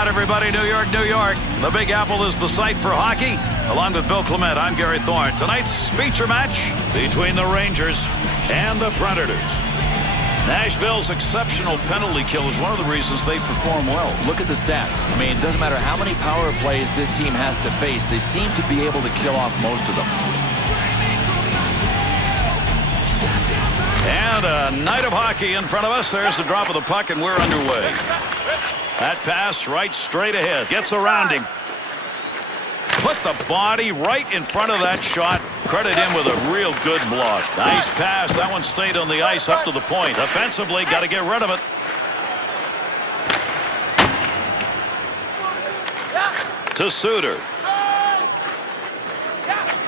out, everybody. New York, New York. The Big Apple is the site for hockey. Along with Bill Clement, I'm Gary Thorne. Tonight's feature match between the Rangers and the Predators. Nashville's exceptional penalty kill is one of the reasons they perform well. Look at the stats. I mean, it doesn't matter how many power plays this team has to face. They seem to be able to kill off most of them. And a night of hockey in front of us. There's the drop of the puck, and we're underway. That pass right straight ahead. Gets around him. Put the body right in front of that shot. Credit him with a real good block. Nice pass. That one stayed on the ice up to the point. Offensively, got to get rid of it. To Suter.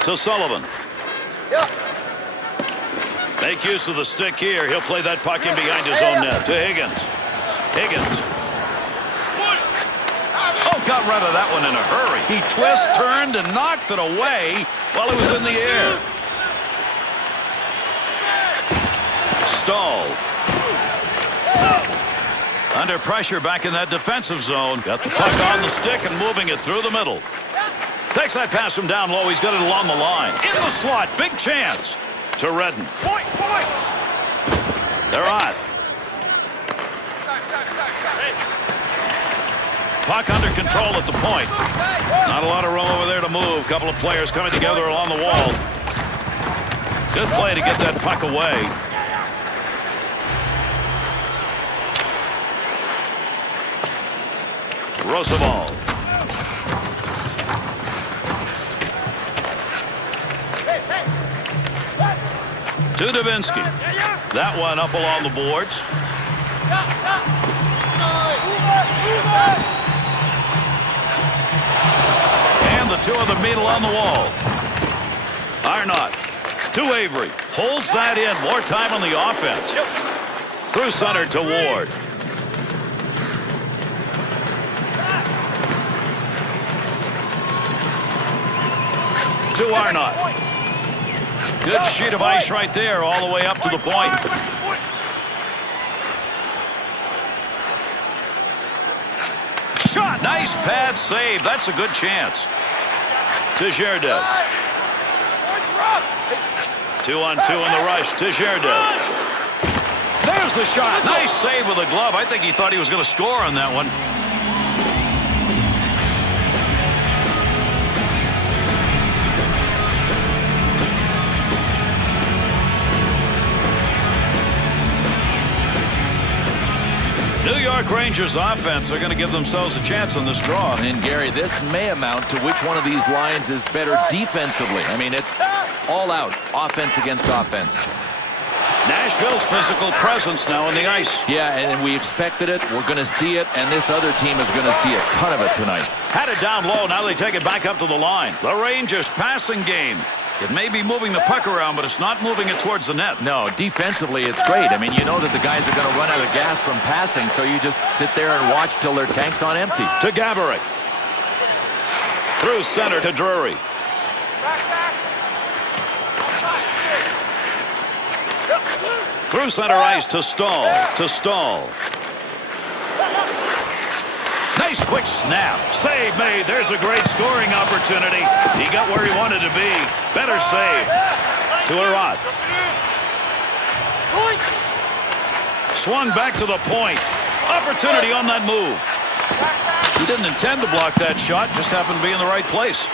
To Sullivan. Make use of the stick here. He'll play that puck in behind his own net. To Higgins. Higgins. Oh, got rid of that one in a hurry. He turned, and knocked it away while it was in the air. Stahl. Under pressure back in that defensive zone. Got the puck on the stick and moving it through the middle. Takes that pass from down low. He's got it along the line. In the slot. Big chance. To Redden. They're on. Puck under control at the point. Not a lot of room over there to move. Couple of players coming together along the wall. Good play to get that puck away. Roosevelt. To Davinsky. That one up along the boards. And the two of them meet along the wall. Arnott. To Avery. Holds that in. More time on the offense. Through center to Ward. To Arnott. Good sheet of ice right there all the way up to the point. Shot. Nice pad save. That's a good chance. To Gerdev. 2-on-2 in the rush. To Gerdev. There's the shot. Nice save with a glove. I think he thought he was going to score on that one. New York Rangers offense are going to give themselves a chance on this draw. And Gary, this may amount to which one of these lines is better defensively. I mean, it's all out offense against offense. Nashville's physical presence now on the ice. Yeah, and we expected it. We're going to see it, and this other team is going to see a ton of it tonight. Had it down low. Now they take it back up to the line. The Rangers passing game. It may be moving the puck around, but it's not moving it towards the net. No, defensively, it's great. I mean, you know that the guys are going to run out of gas from passing, so you just sit there and watch till their tank's on empty. To Gaborik. Through center to Drury. Through center ice to Stahl. To Stahl. Nice quick snap. Save made. There's a great scoring opportunity. He got where he wanted to be. Better save. To Arnott. Swung back to the point. Opportunity on that move. He didn't intend to block that shot. Just happened to be in the right place.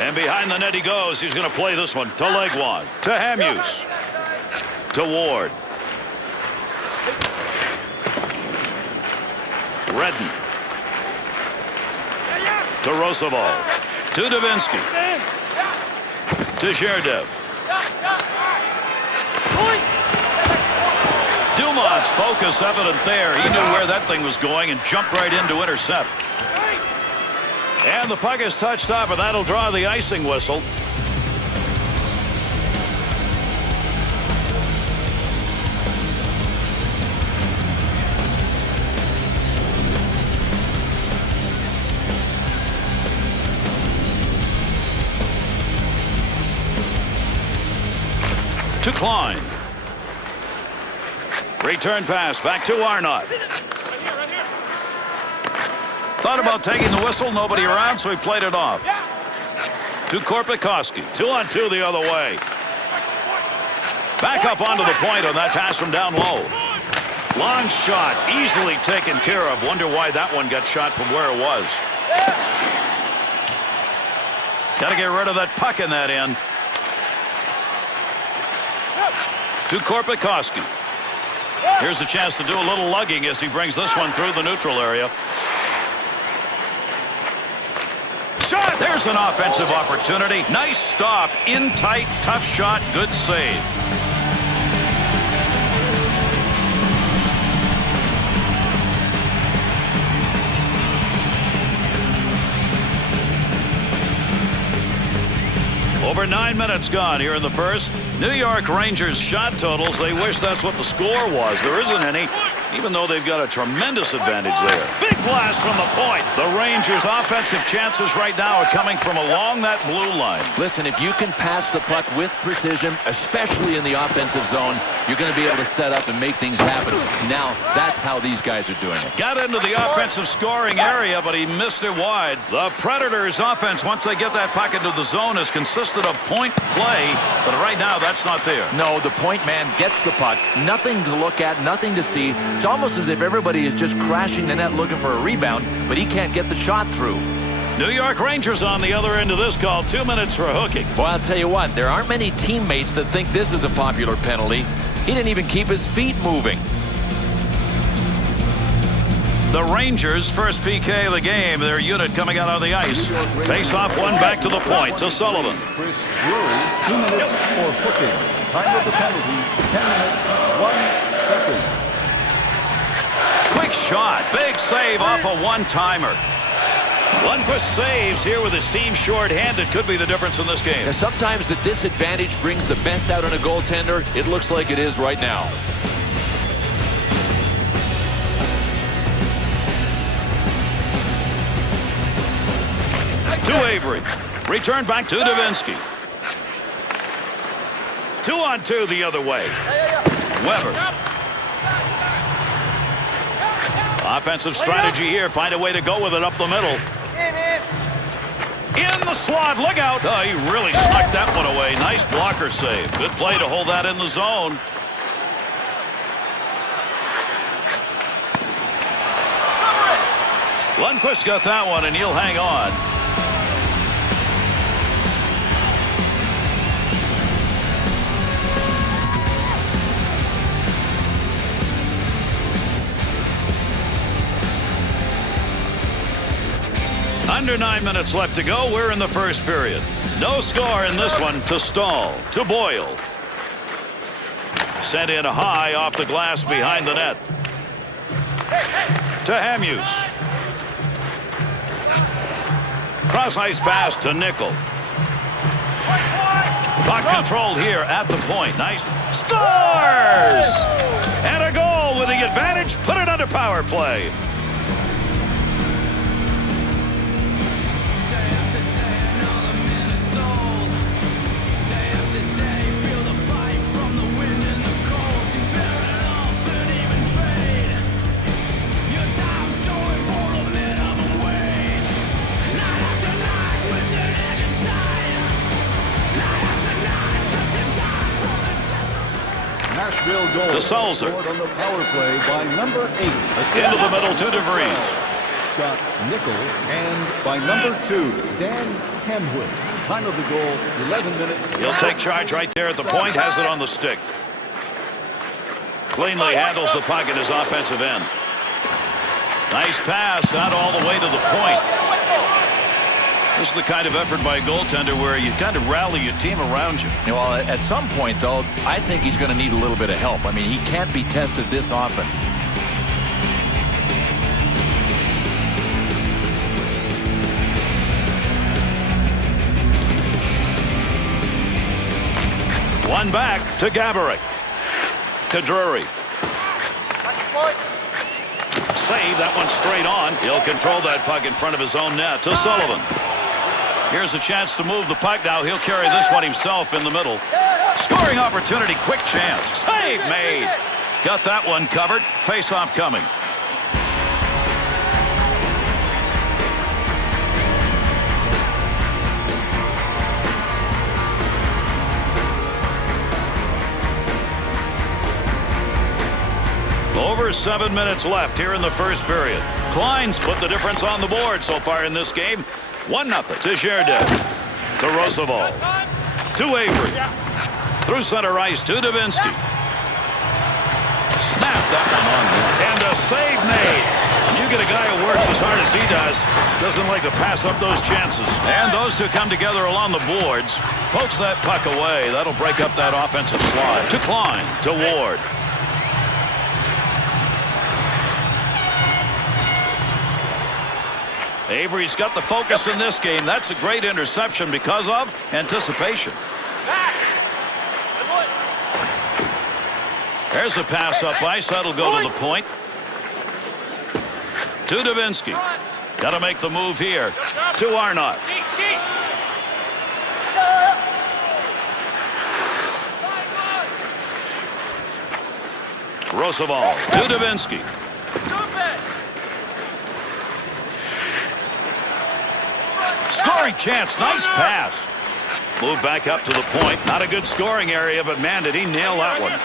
And behind the net he goes. He's going to play this one to Legwand. To Hamhuis. To Ward. Redden. To Roosevelt. To Davinsky. To Gerdev. Dumont's focus evident there. He knew where that thing was going and jumped right in to intercept. And the puck is touched up, and that'll draw the icing whistle. To Klein. Return pass back to Arnott. Thought about taking the whistle. Nobody around, so he played it off. To Korpikoski. 2-on-2 the other way. Back up onto the point on that pass from down low. Long shot. Easily taken care of. Wonder why that one got shot from where it was. Got to get rid of that puck in that end. To Korpikoski. Here's a chance to do a little lugging as he brings this one through the neutral area. Shot! There's an offensive opportunity. Nice stop. In tight, tough shot. Good save. Over 9 minutes gone here in the first. New York Rangers shot totals. They wish that's what the score was. There isn't any, even though they've got a tremendous advantage there. Big blast from the point. The Rangers' offensive chances right now are coming from along that blue line. Listen, if you can pass the puck with precision, especially in the offensive zone, you're going to be able to set up and make things happen. Now, that's how these guys are doing it. Got into the offensive scoring area, but he missed it wide. The Predators' offense, once they get that puck into the zone, has consisted of point play, but right now that's not there. No, the point man gets the puck. Nothing to look at, nothing to see. It's almost as if everybody is just crashing the net looking for a rebound, but he can't get the shot through. New York Rangers on the other end of this call. 2 minutes for hooking. Well, I'll tell you what, there aren't many teammates that think this is a popular penalty. He didn't even keep his feet moving. The Rangers' first PK of the game. Their unit coming out on the ice. Face off one back to the point to Sullivan. Chris Drury, 2 minutes for hooking. Time of the penalty, 10 minutes, 1 second. Quick shot. Big save off a one-timer. Lundqvist saves here with his team short-handed. Could be the difference in this game. Now, sometimes the disadvantage brings the best out in a goaltender. It looks like it is right now. To Avery. Return back to Davinsky. 2-on-2 the other way. Weber. Offensive strategy here. Find a way to go with it up the middle. In the slot. Look out. Oh, he really snuck that one away. Nice blocker save. Good play to hold that in the zone. Lundqvist got that one, and he'll hang on. Under 9 minutes left to go. We're in the first period. No score in this one to Stahl. To Boyle. Sent in high off the glass behind the net. To Hamhuis. Cross ice pass to Nickel. Puck controlled here at the point. Nice. Scores! And a goal with the advantage. Put it under power play. Nashville goal. To Sulzer. Scored on the power play by number 8. Into the middle to DeVries. Scott Nickel. And by number 2, Dan Hamhuis. Time of the goal, 11 minutes. He'll take charge right there at the point. Has it on the stick. Cleanly handles the puck in his offensive end. Nice pass out all the way to the point. This is the kind of effort by a goaltender where you kind of rally your team around you. Well, at some point, though, I think he's going to need a little bit of help. I mean, he can't be tested this often. One back to Gaborik. To Drury. Save that one straight on. He'll control that puck in front of his own net to Sullivan. Here's a chance to move the puck now. He'll carry this one himself in the middle. Scoring opportunity, quick chance. Save made. Got that one covered. Face-off coming. Over 7 minutes left here in the first period. Klein's put the difference on the board so far in this game. 1-0 to Sherdev. To Roosevelt. To Avery. Through center ice to Davinsky. Snap that one on. And a save made. You get a guy who works as hard as he doesn't like to pass up those chances. And those two come together along the boards. Pokes that puck away. That'll break up that offensive slide. To Klein. To Ward. Avery's got the focus in this game. That's a great interception because of anticipation. There's a pass up ice. That'll go to the point. To Davinsky. Got to make the move here. To Arnott. Roosevelt. To Davinsky. Scoring chance. Nice pass. Move back up to the point. Not a good scoring area, but man, did he nail that one.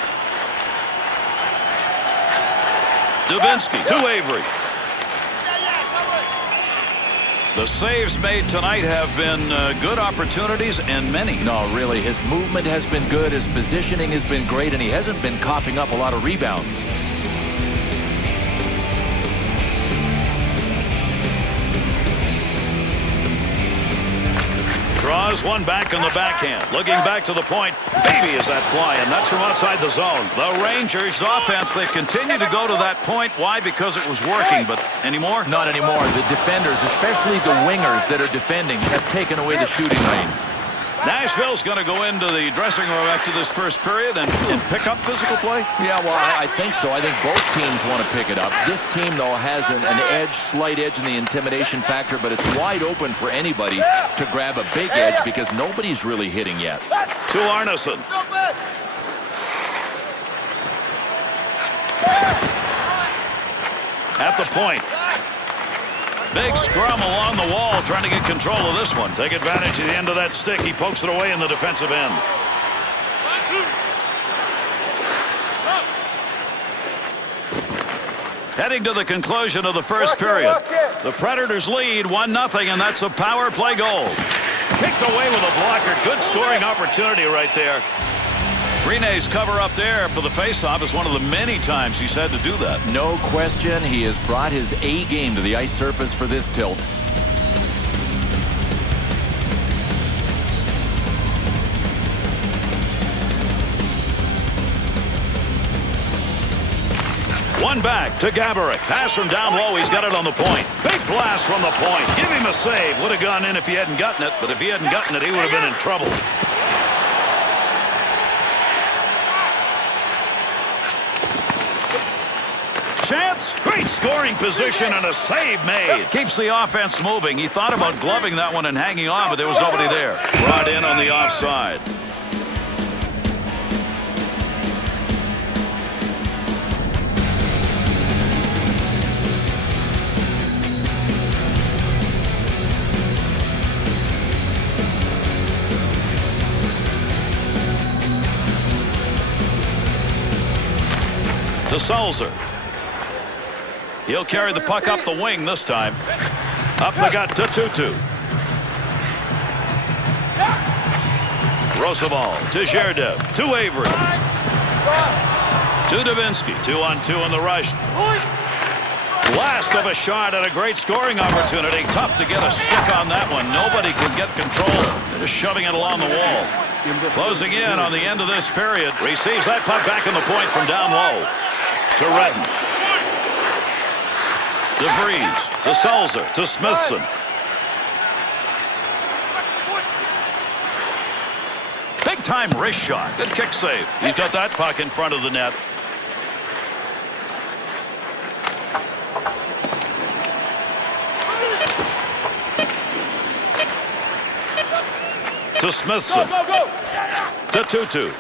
Davinsky to Avery. The saves made tonight have been good opportunities and many. No, really, his movement has been good. His positioning has been great, and he hasn't been coughing up a lot of rebounds. Draws one back in the backhand. Looking back to the point. Baby, is that flying. That's from outside the zone. The Rangers offense, they continue to go to that point. Why? Because it was working. But anymore? Not anymore. The defenders, especially the wingers that are defending, have taken away the shooting lanes. Nashville's going to go into the dressing room after this first period and pick up physical play? Yeah, well, I think so. I think both teams want to pick it up. This team, though, has an edge, slight edge in the intimidation factor, but it's wide open for anybody to grab a big edge because nobody's really hitting yet. To Arneson. At the point. Big scrum along the wall trying to get control of this one. Take advantage of the end of that stick. He pokes it away in the defensive end. Heading to the conclusion of the first period. The Predators lead 1-0, and that's a power play goal. Kicked away with a blocker. Good scoring opportunity right there. Rene's cover up there for the faceoff is one of the many times he's had to do that. No question, he has brought his A game to the ice surface for this tilt. One back to Gaborik. Pass from down low. He's got it on the point. Big blast from the point. Give him a save. Would have gone in if he hadn't gotten it, but if he hadn't gotten it, he would have been in trouble. Chance. Great scoring position and a save made. Keeps the offense moving. He thought about gloving that one and hanging on, but there was nobody there. Brought in on the offside. To Sulzer. He'll carry the puck up the wing this time. Up the gut to Tutu. Roosevelt to Sherdev. To Avery. To Davinsky. 2-on-2 in the rush. Blast of a shot and a great scoring opportunity. Tough to get a stick on that one. Nobody could get control. They're just shoving it along the wall. Closing in on the end of this period. Receives that puck back in the point from down low. To Redden. To Vries, to Sulzer, to Smithson. Big time wrist shot. Good kick save. He's got that puck in front of the net. To Smithson. To Tutu.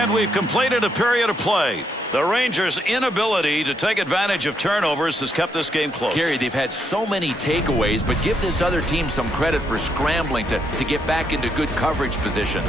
And we've completed a period of play. The Rangers' inability to take advantage of turnovers has kept this game close. Gary, they've had so many takeaways, but give this other team some credit for scrambling to get back into good coverage position.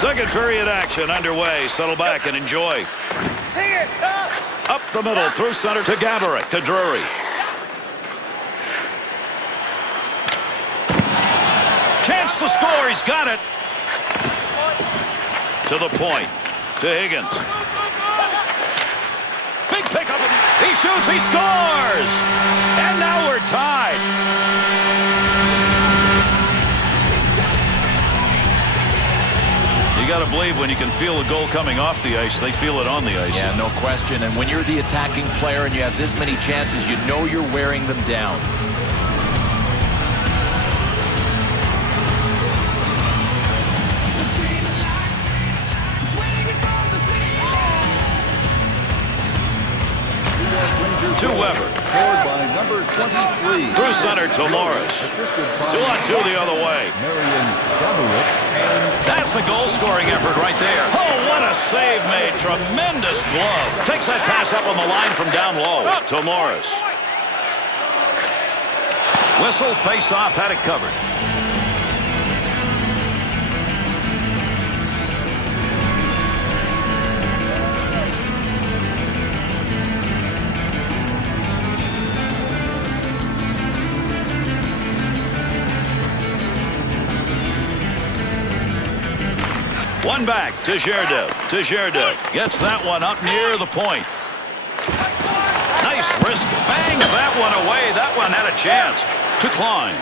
Second period action underway. Settle back and enjoy. Up the middle, through center to Gaborik, to Drury. Chance to score, he's got it. To the point, to Higgins. Big pickup, he shoots, he scores! And now we're tied. You got to believe when you can feel a goal coming off the ice, they feel it on the ice. Yeah, no question. And when you're the attacking player and you have this many chances, you know you're wearing them down. To Weber. Scored by number 23. Through center to Morris. 2-on-2 the other way. That's a goal-scoring effort right there. Oh, what a save made. Tremendous glove. Takes that pass up on the line from down low to Morris. Whistle, face-off, had it covered. One back to Gerdev. To Gerdev. Gets that one up near the point. Nice wrist. Bangs that one away. That one had a chance. To Klein.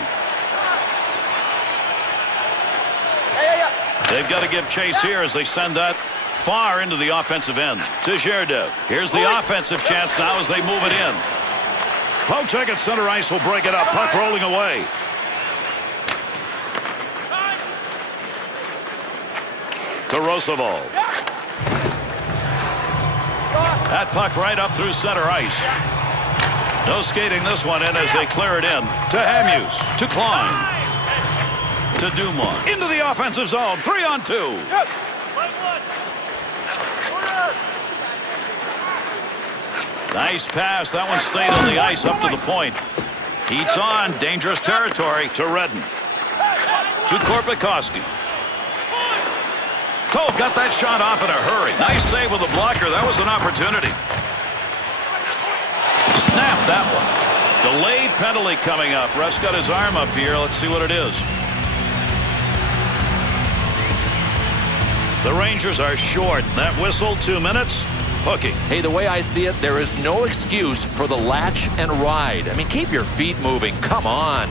They've got to give chase here as they send that far into the offensive end. To Gerdev. Here's the offensive chance now as they move it in. Fore-check at center ice will break it up. Puck rolling away. To Roosevelt. That puck right up through center ice. No skating this one in as they clear it in. To Hamhuis. To Klein. To Dumont. Into the offensive zone. 3-on-2. Nice pass. That one stayed on the ice up to the point. Heats on. Dangerous territory. To Redden. To Korpikoski. Cole got that shot off in a hurry. Nice save with the blocker. That was an opportunity. Snap that one. Delayed penalty coming up. Russ got his arm up here. Let's see what it is. The Rangers are short. That whistle, 2 minutes. Hooking. Hey, the way I see it, there is no excuse for the latch and ride. I mean, keep your feet moving. Come on.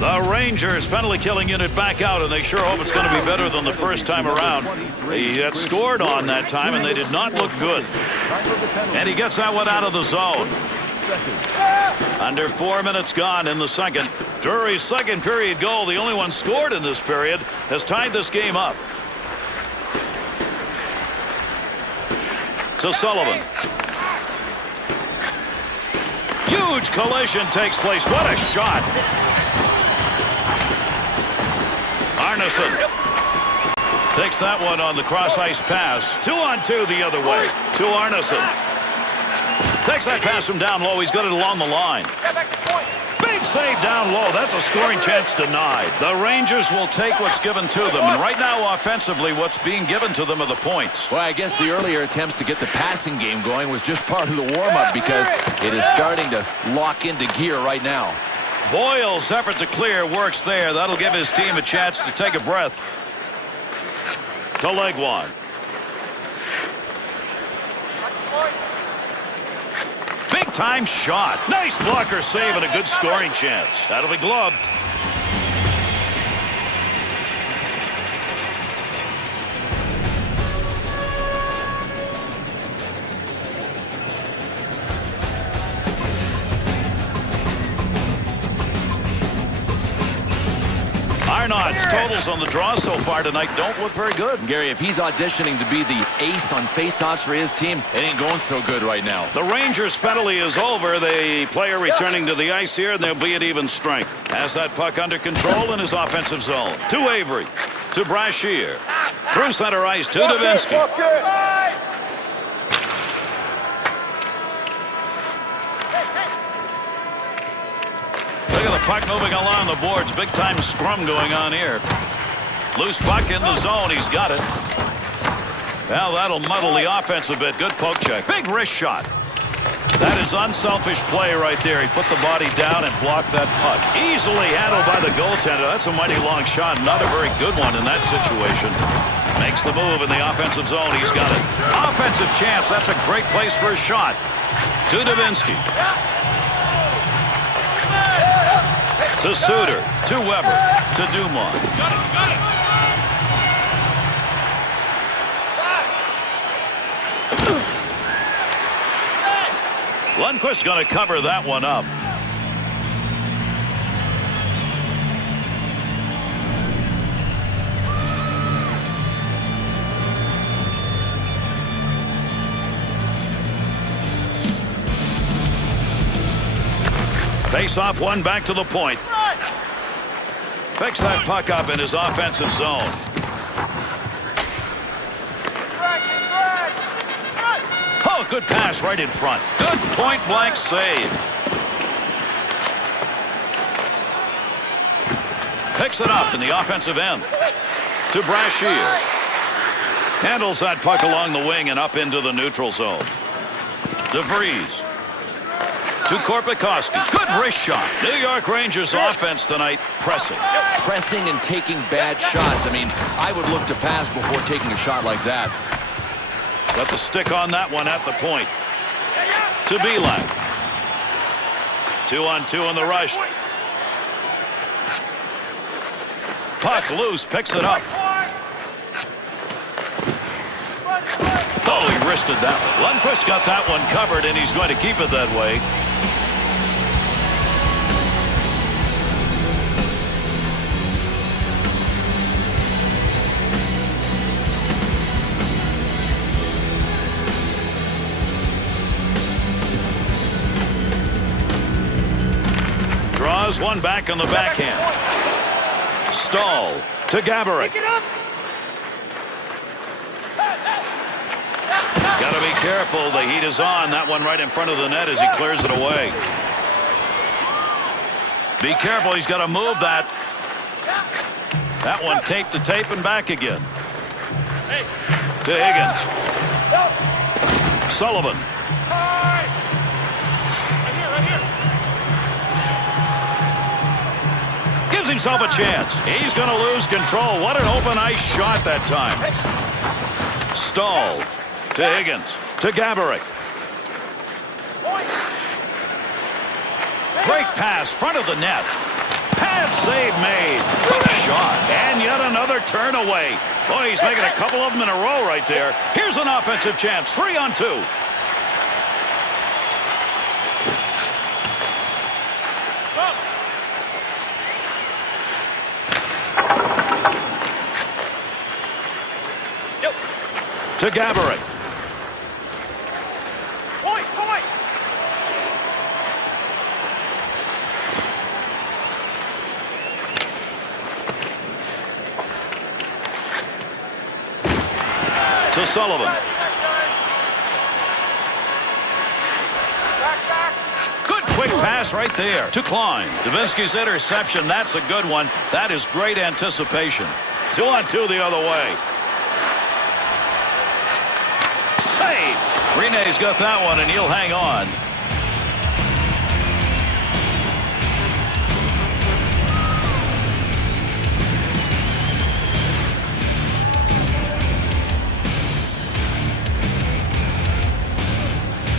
The Rangers penalty killing unit back out, and they sure hope it's going to be better than the first time around. He had scored on that time, and they did not look good. And he gets that one out of the zone. Under 4 minutes gone in the second. Drury's second period goal, the only one scored in this period, has tied this game up. To Sullivan. Huge collision takes place. What a shot. Arneson takes that one on the cross-ice pass. 2-on-2 the other way. To Arneson. Takes that pass from down low. He's got it along the line. Big save down low. That's a scoring chance denied. The Rangers will take what's given to them. And right now, offensively, what's being given to them are the points. Well, I guess the earlier attempts to get the passing game going was just part of the warm-up because it is starting to lock into gear right now. Boyle's effort to clear works there. That'll give his team a chance to take a breath. To leg one. Big time shot. Nice blocker save and a good scoring chance. That'll be gloved. Arnott's totals on the draw so far tonight don't look very good. Gary, if he's auditioning to be the ace on faceoffs for his team, it ain't going so good right now. The Rangers' penalty is over. The player returning to the ice here, and they'll be at even strength. Has that puck under control in his offensive zone. To Avery. To Brashear. Through center ice to Davinsky. Look at the puck moving along the boards. Big time scrum going on here. Loose puck in the zone. He's got it. Well, that'll muddle the offense a bit. Good poke check. Big wrist shot. That is unselfish play right there. He put the body down and blocked that puck. Easily handled by the goaltender. That's a mighty long shot. Not a very good one in that situation. Makes the move in the offensive zone. He's got it. Offensive chance. That's a great place for a shot. To Davinsky. To Suter. To Weber. To Dumont. Got it. Lundqvist's going to cover that one up. Face off one back to the point. Picks that puck up in his offensive zone. Oh, good pass right in front. Good point-blank save. Picks it up in the offensive end. To Brashear. Handles that puck along the wing and up into the neutral zone. DeVries. To Korpikoski. Good wrist shot. New York Rangers offense tonight pressing. Pressing and taking bad shots. I mean, I would look to pass before taking a shot like that. Got the stick on that one at the point. To Belak. 2-on-2 in the rush. Puck loose. Picks it up. Oh, he wristed that one. Lundqvist got that one covered, and he's going to keep it that way. Draws one back on the backhand. Stahl to Gaborik. Got to be careful. The heat is on. That one right in front of the net as he clears it away. Be careful. He's got to move that. That one tape to tape and back again. To Higgins. Sullivan. Gives himself a chance. He's going to lose control. What an open ice shot that time. Stahl to Higgins. To Gaborik. Great pass. Front of the net. Pad save made. Good shot. And yet another turn away. Boy, he's making a couple of them in a row right there. Here's an offensive chance. 3-on-2. To Gaborik. Point. To Sullivan. Good quick pass pass right there to Klein. Davinsky's interception, that's a good one. That is great anticipation. 2-on-2 the other way. Save. Rene's got that one, and he'll hang on.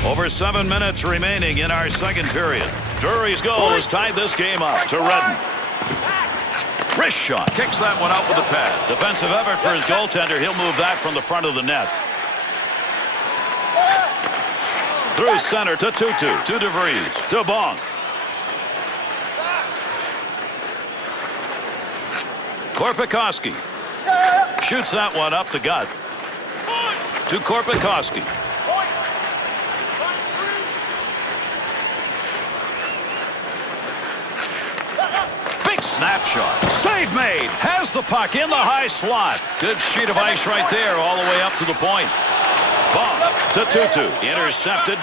Over 7 minutes remaining in our second period. Drury's goal has tied this game up to Redden. Wrist shot. Kicks that one out with the pad. Defensive effort for his goaltender. He'll move that from the front of the net. Through center to Tutu. To DeVries. To Bonk. Korpikoski. Shoots that one up the gut. To Korpikoski. Snapshot. Save made. Has the puck in the high slot. Good sheet of ice right there all the way up to the point. Bomb to Tutu. Intercepted.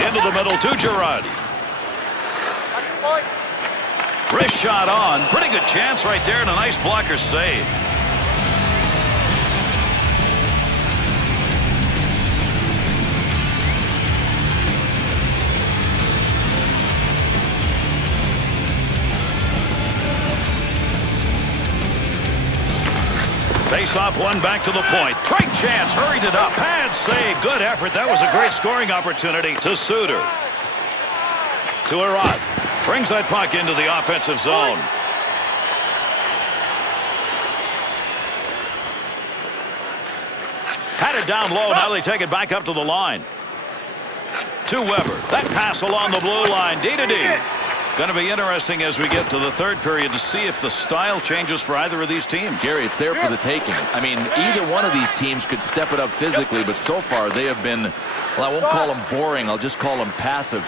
Into the middle to Girardi. Wrist shot on. Pretty good chance right there and a nice blocker save. Face off one back to the point. Great chance. Hurried it up. Pad save. Good effort. That was a great scoring opportunity to Suter. To Arad. Brings that puck into the offensive zone. Had it down low. Now they take it back up to the line. To Weber. That pass along the blue line. D-to-D. Going to be interesting as we get to the third period to see if the style changes for either of these teams. Gary, it's there for the taking. I mean, either one of these teams could step it up physically, but so far they have been, well, I won't call them boring. I'll just call them passive.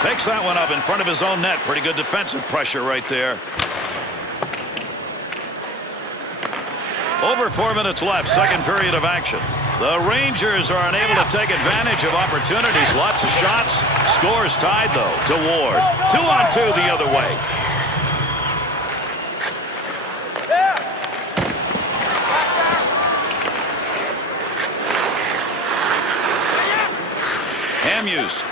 Picks that one up in front of his own net. Pretty good defensive pressure right there. Over 4 minutes left. Second period of action. The Rangers are unable to take advantage of opportunities. Lots of shots. Scores tied, though, to Ward. 2-on-2 the other way. Hamuse.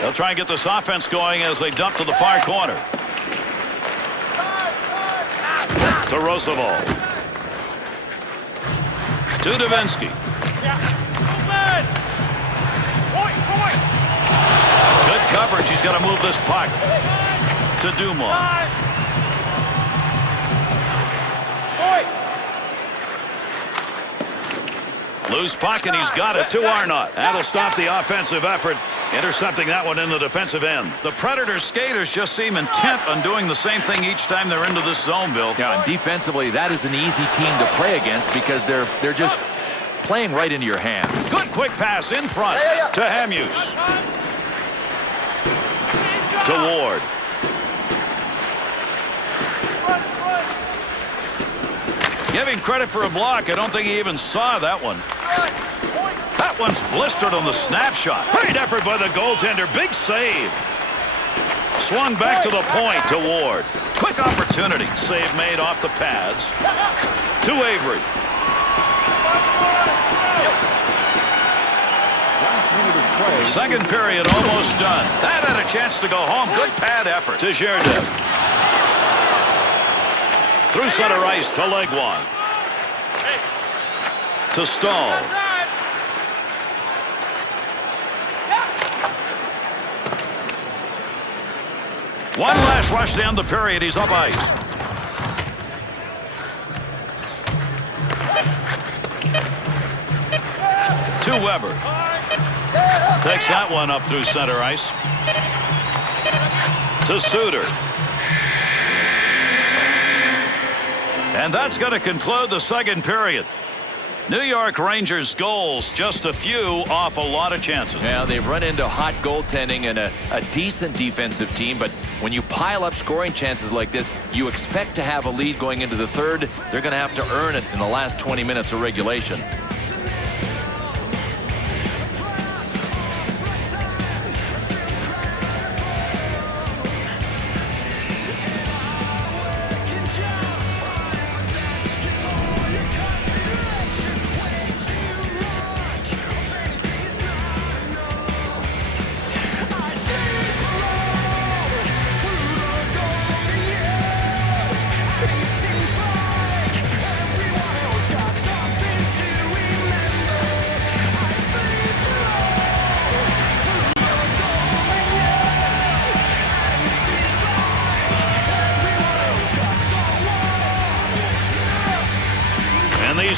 They'll try and get this offense going as they dump to the far corner. To Roosevelt. To Davinsky. Good coverage. He's got to move this puck. To Dumois. Loose puck, and he's got it to Arnott. That'll stop the offensive effort. Intercepting that one in the defensive end. The Predators skaters just seem intent on doing the same thing each time they're into this zone, Bill. Yeah, and defensively, that is an easy team to play against because they're just playing right into your hands. Good quick pass in front to Hamuse. To Ward. Give him credit for a block. I don't think he even saw that one. That one's blistered on the snapshot. Great effort by the goaltender. Big save. Swung back to the point to Ward. Quick opportunity. Save made off the pads. To Avery. Second period almost done. That had a chance to go home. Good pad effort to Zherdev. Through center ice to Legwand. To Stahl. One last rush to end the period. He's up ice. To Weber. Takes that one up through center ice. To Suter. And that's going to conclude the second period. New York Rangers goals, just a few off a lot of chances. Yeah, they've run into hot goaltending and a decent defensive team, but when you pile up scoring chances like this, you expect to have a lead going into the third. They're going to have to earn it in the last 20 minutes of regulation.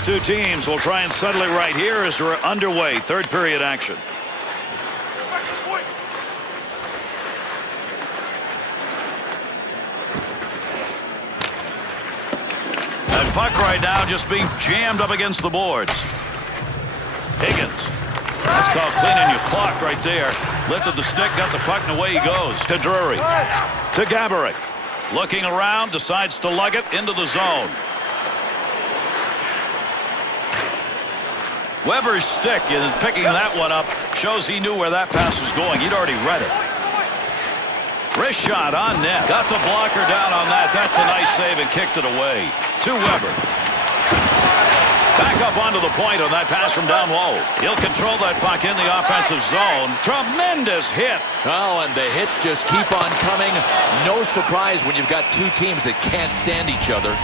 These two teams will try and settle it right here as we're underway. Third period action. That puck right now just being jammed up against the boards. Higgins. That's called cleaning your clock right there. Lifted the stick, got the puck, and away he goes. To Drury. To Gaborik. Looking around, decides to lug it into the zone. Weber's stick in picking that one up shows he knew where that pass was going. He'd already read it. Wrist shot on net. Got the blocker down on that. That's a nice save and kicked it away. To Weber. Back up onto the point on that pass from down low. He'll control that puck in the offensive zone. Tremendous hit. Oh, and the hits just keep on coming. No surprise when you've got two teams that can't stand each other.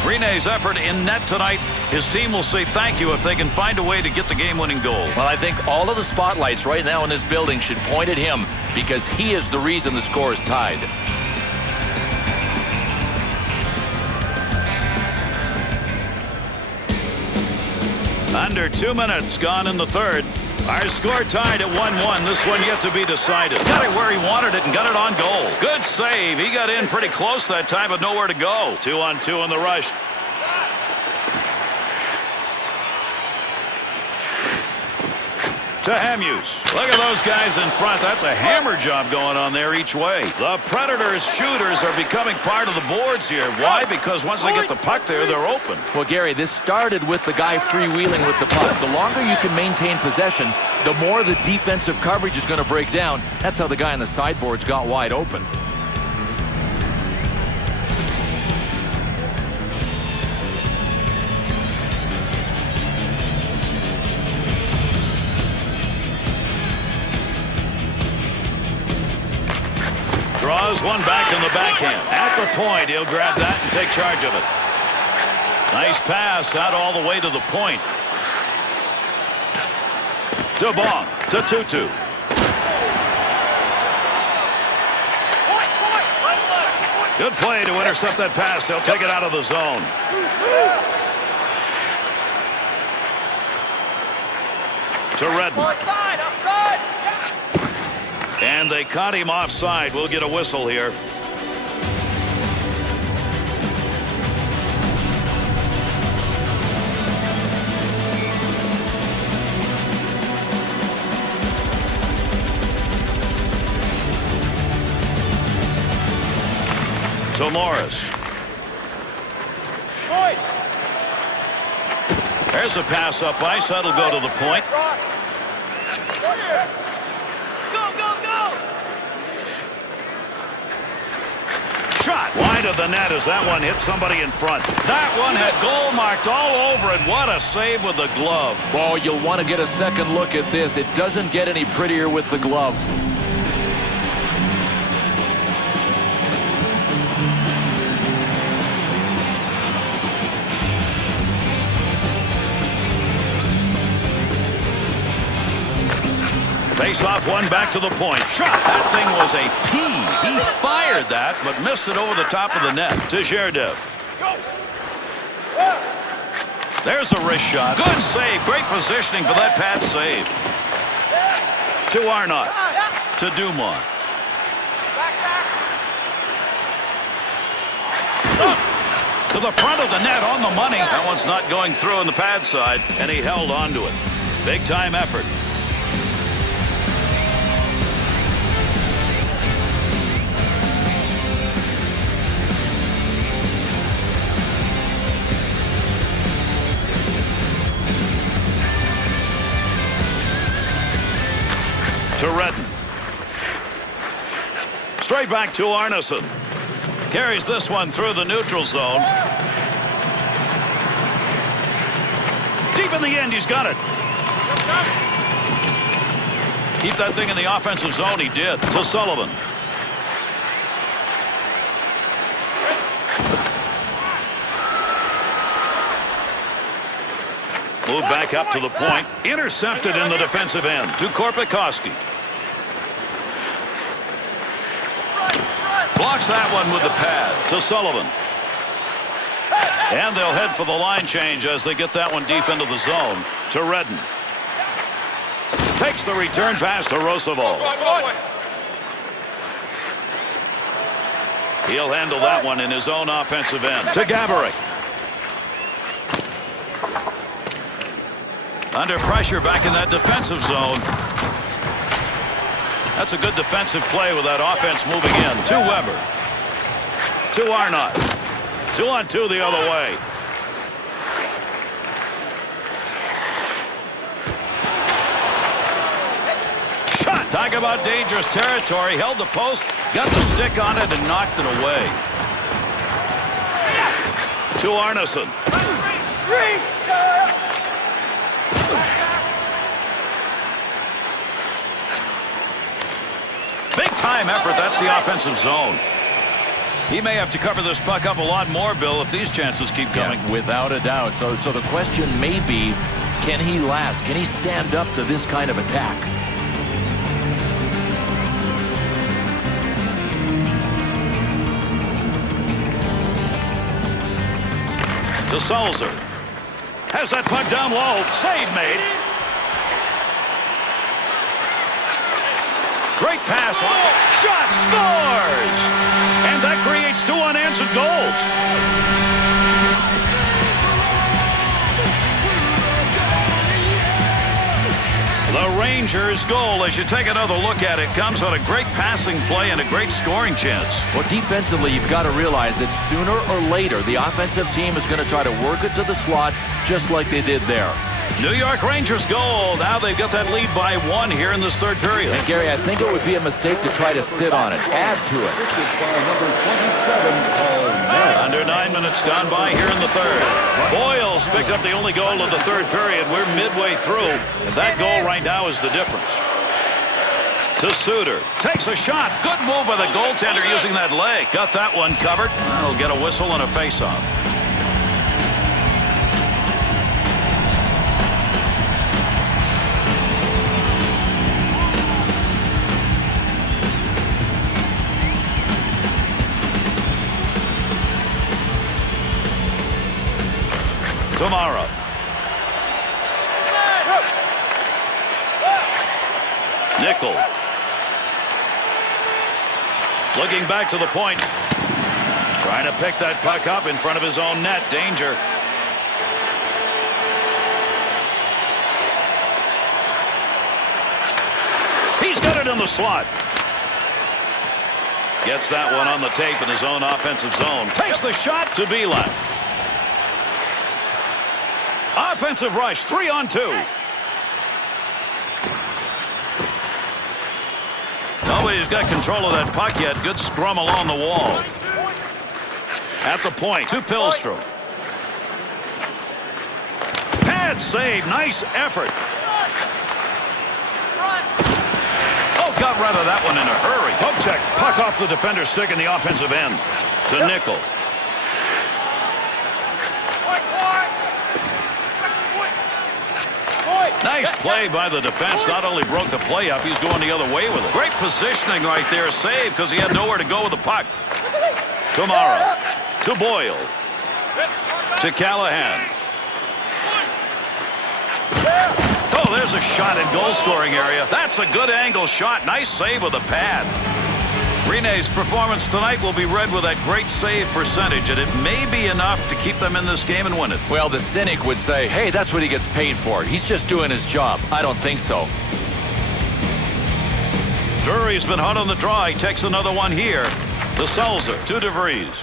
Rene's effort in net tonight. His team will say thank you if they can find a way to get the game-winning goal. Well, I think all of the spotlights right now in this building should point at him because he is the reason the score is tied. Under 2 minutes gone in the third. Our score tied at 1-1. This one yet to be decided. Got it where he wanted it and got it on goal. Good save. He got in pretty close that time, but nowhere to go. 2-on-2 in the rush. To Hamuse. Look at those guys in front. That's a hammer job going on there each way. The Predators' shooters are becoming part of the boards here. Why? Because once they get the puck there, they're open. Well, Gary, this started with the guy freewheeling with the puck. The longer you can maintain possession, the more the defensive coverage is going to break down. That's how the guy on the sideboards got wide open. Draws one back in the backhand. At the point, he'll grab that and take charge of it. Nice pass out all the way to the point. To Bong. To Tutu. Good play to intercept that pass. They'll take it out of the zone. To Redden. And they caught him offside. We'll get a whistle here. To Morris. There's a pass up ice. That'll go to the point. Shot wide of the net as that one hit somebody in front. That one had goal marked all over it. What a save with the glove. Well, you'll want to get a second look at this. It doesn't get any prettier with the glove. Face off one back to the point. Shot. That thing was a P. He fired that, but missed it over the top of the net. To Sherdev. There's a wrist shot. Good save. Great positioning for that pad save. To Arnott. To Dumont. To the front of the net on the money. That one's not going through on the pad side, and he held on to it. Big time effort. To Redden. Straight back to Arneson. Carries this one through the neutral zone. Deep in the end, he's got it. Keep that thing in the offensive zone. He did. To Sullivan. Move back up to the point. Intercepted in the defensive end. To Korpikoski. Blocks that one with the pad. To Sullivan. And they'll head for the line change as they get that one deep into the zone to Redden. Takes the return pass to Roosevelt. He'll handle that one in his own offensive end to Gaborik. Under pressure back in that defensive zone. That's a good defensive play with that offense moving in. To Weber. To Arnott. 2-on-2 the other way. Shot. Talk about dangerous territory. Held the post, got the stick on it, and knocked it away. To Arneson. Big time effort. That's the offensive zone. He may have to cover this puck up a lot more, Bill, if these chances keep coming. Yeah, without a doubt. So the question may be, can he last? Can he stand up to this kind of attack? To Sulzer. Has that puck down low. Save made. Great pass. Shot. Scores. And that creates 2 unanswered goals. The Rangers' goal, as you take another look at it, comes on a great passing play and a great scoring chance. Well, defensively, you've got to realize that sooner or later, the offensive team is going to try to work it to the slot just like they did there. New York Rangers goal. Now they've got that lead by 1 here in this third period. And, Gary, I think it would be a mistake to try to sit on it. Add to it. Under 9 minutes gone by here in the third. Boyles picked up the only goal of the third period. We're midway through, and that goal right now is the difference. To Suter. Takes a shot. Good move by the goaltender using that leg. Got that one covered. That'll get a whistle and a face-off. Tomorrow. Nickel. Looking back to the point. Trying to pick that puck up in front of his own net. Danger. He's got it in the slot. Gets that one on the tape in his own offensive zone. Takes the shot to Belak. Offensive rush, 3-on-2. Nobody's got control of that puck yet. Good scrum along the wall. At the point, to Pillstrom. Pad save, nice effort. Oh, got rid of that one in a hurry. Poke check, puck off the defender's stick in the offensive end. To Nickel. Nice play by the defense. Not only broke the play up, he's going the other way with it. Great positioning right there. Save because he had nowhere to go with the puck. Tomorrow. To Boyle. To Callahan. Oh, there's a shot in goal scoring area. That's a good angle shot. Nice save with a pad. Rene's performance tonight will be read with that great save percentage, and it may be enough to keep them in this game and win it. Well, the cynic would say, hey, that's what he gets paid for. He's just doing his job. I don't think so. Drury's been hot on the draw. He takes another one here. To Sulzer. To DeVries.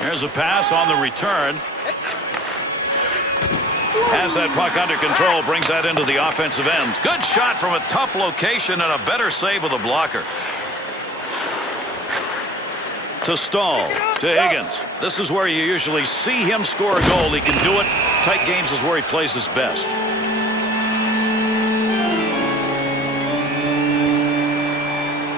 There's a pass on the return. Has that puck under control, brings that into the offensive end. Good shot from a tough location and a better save with a blocker. To Stahl. To Higgins. This is where you usually see him score a goal. He can do it. Tight games is where he plays his best.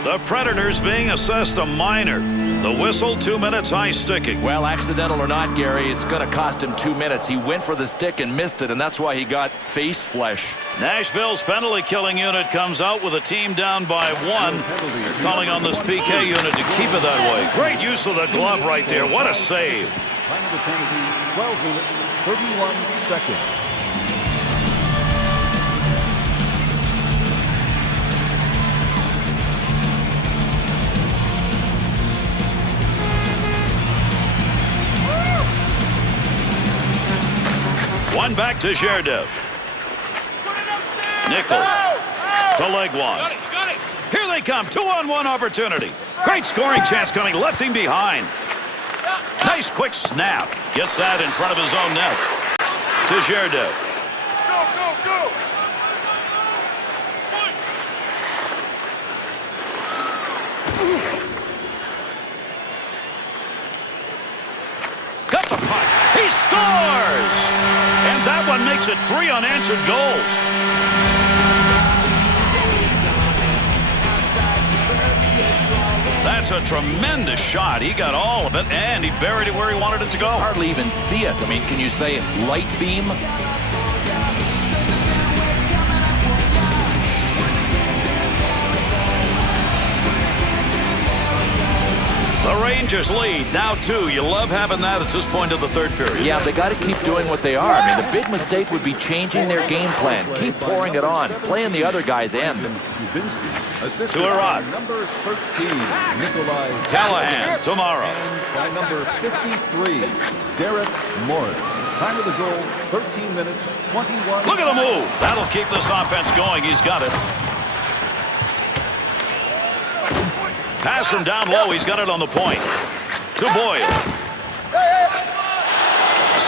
The The Predators being assessed a minor. The whistle, 2 minutes high sticking. Well, accidental or not, Gary, it's going to cost him 2 minutes. He went for the stick and missed it, and that's why he got face flesh. Nashville's penalty killing unit comes out with a team down by 1. They're calling on this PK unit to keep it that way. Great use of the glove right there. What a save. Time of the penalty, 12 minutes, 31 seconds. One back to Zherdev. Nickel to Legwand. Here they come. 2-on-1 opportunity. Great scoring chance coming. Left him behind. Nice quick snap. Gets that in front of his own net. To Zherdev. Got the puck. He scores! And that one makes it 3 unanswered goals. That's a tremendous shot. He got all of it, and he buried it where he wanted it to go. Hardly even see it. I mean, can you say light beam? The Rangers lead, now 2. You love having that at this point of the third period. Yeah, they got to keep doing what they are. I mean, the big mistake would be changing their game plan. Keep pouring it on, playing the other guy's end. Assisted to Iraq. Number 13, Nikolai Callahan, tomorrow. And by number 53, Derek Morris. Time of the goal, 13 minutes, 21. Look at the move. That'll keep this offense going. He's got it. Pass from down low. He's got it on the point. To Boyle.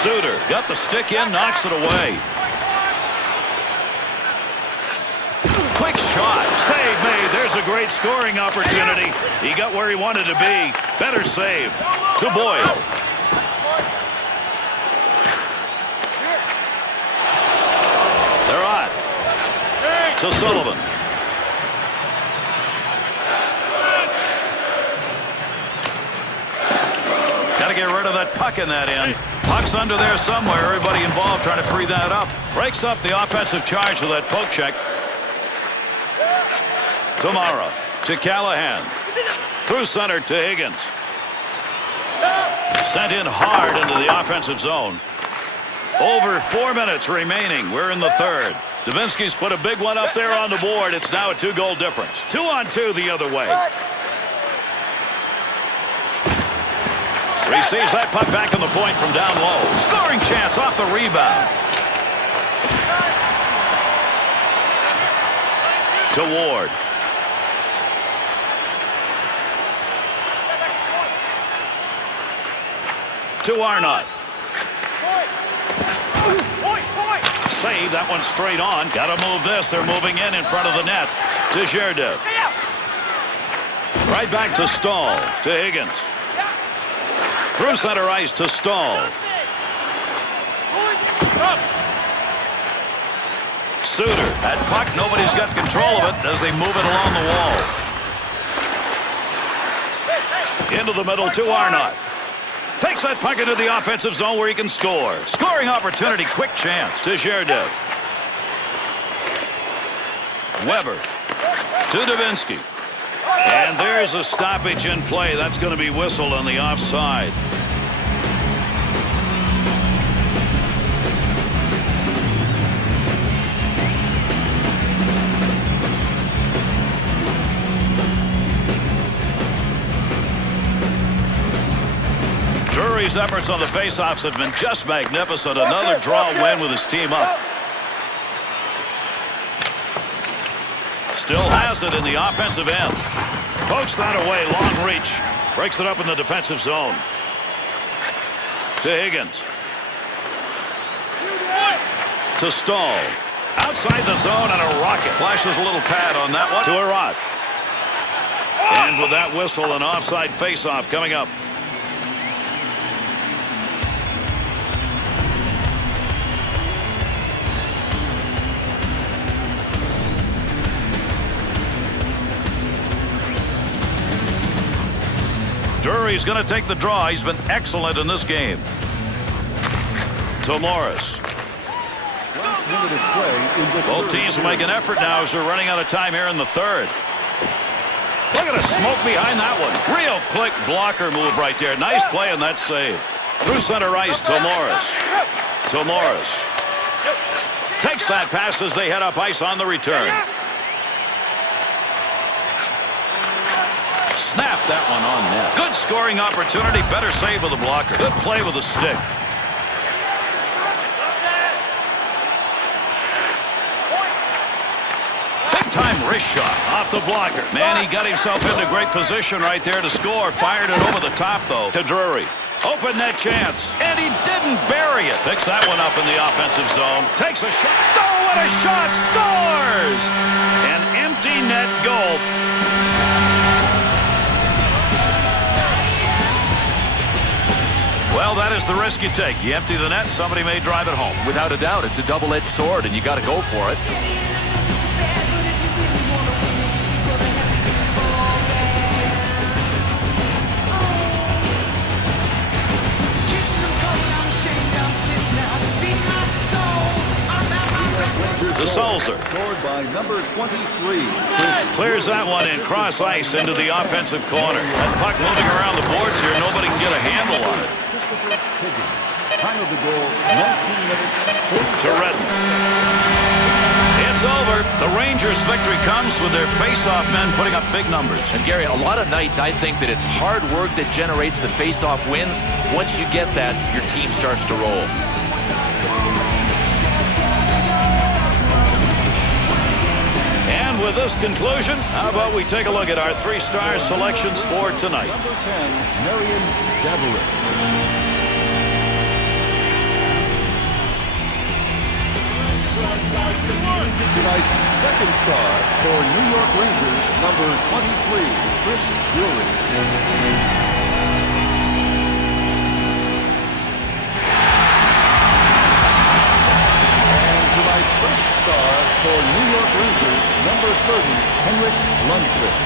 Suter got the stick in, knocks it away. Quick shot. Save made. There's a great scoring opportunity. He got where he wanted to be. Better save. To Boyle. They're on. To Sullivan. Got to get rid of that puck in that end. Puck's under there somewhere. Everybody involved trying to free that up. Breaks up the offensive charge with that poke check. Tomorrow to Callahan. Through center to Higgins. Sent in hard into the offensive zone. Over 4 minutes remaining. We're in the third. Davinsky's put a big one up there on the board. It's now a 2-goal difference. 2-on-2 the other way. Receives that puck back on the point from down low. Scoring chance off the rebound. To Ward. To Arnott. Save that one straight on. Got to move this. They're moving in front of the net. To Zherdev. Right back to Stahl. To Higgins. Through center ice to Stahl. Suter. That puck, nobody's got control of it as they move it along the wall. Into the middle to Arnott. Takes that puck into the offensive zone where he can score. Scoring opportunity, quick chance to Zherdev. Weber to Davinsky. And there's a stoppage in play. That's going to be whistled on the offside. Drury's efforts on the faceoffs have been just magnificent. Another draw win with his team up. Still has it in the offensive end. Pokes that away, long reach. Breaks it up in the defensive zone. To Higgins. To Stahl. Outside the zone and a rocket. Flashes a little pad on that one. To Arnott. And with that whistle, an offside faceoff coming up. Drury's going to take the draw. He's been excellent in this game. To Morris. Last minute of play in the Both third teams will period. make an effort now as they're running out of time here in the third. Look at the smoke behind that one. Real quick blocker move right there. Nice play and that save. Through center ice to Morris. To Morris. Takes that pass as they head up ice on the return. Snap that one on net. Good scoring opportunity. Better save with the blocker. Good play with the stick. Time wrist shot off the blocker. Man, he got himself into great position right there to score. Fired it over the top, though, to Drury. Open net chance. And he didn't bury it. Picks that one up in the offensive zone. Takes a shot. Oh, what a shot. Scores! An empty net goal. Well, that is the risk you take. You empty the net, somebody may drive it home. Without a doubt, it's a double-edged sword, and you got to go for it. To Sulzer. Scored by number 23. Clears that one in cross ice into the offensive corner. That puck moving around the boards here. Nobody can get a handle on it. Time of the goal, 19 minutes. To Redden. It's over. The Rangers' victory comes with their face-off men putting up big numbers. And Gary, a lot of nights I think that it's hard work that generates the face-off wins. Once you get that, your team starts to roll. And with this conclusion, how about we take a look at our three-star selections for tonight. Number 10, Marion Gaborik. Tonight's second star for New York Rangers, number 23, Chris Drury. And tonight's first star for New York Rangers, number 30, Henrik Lundqvist.